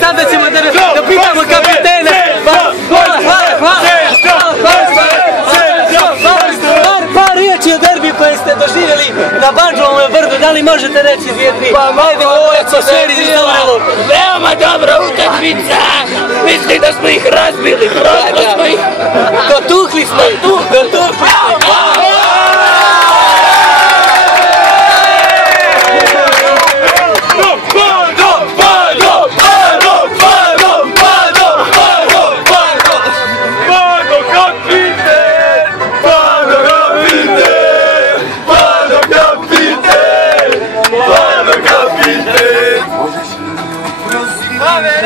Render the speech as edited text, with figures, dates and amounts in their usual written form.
Sada ćemo da pitamo kapitene. Par riječi o derbi koje ste doživjeli na Bandžovom brdu, da li možete reći dvije, tri? Ajde, ovo je Cošeri iz Zavrelu. Veoma dobra utakmica, mislim da smo ih razbili, prosto smo ih... Dotukli smo ih.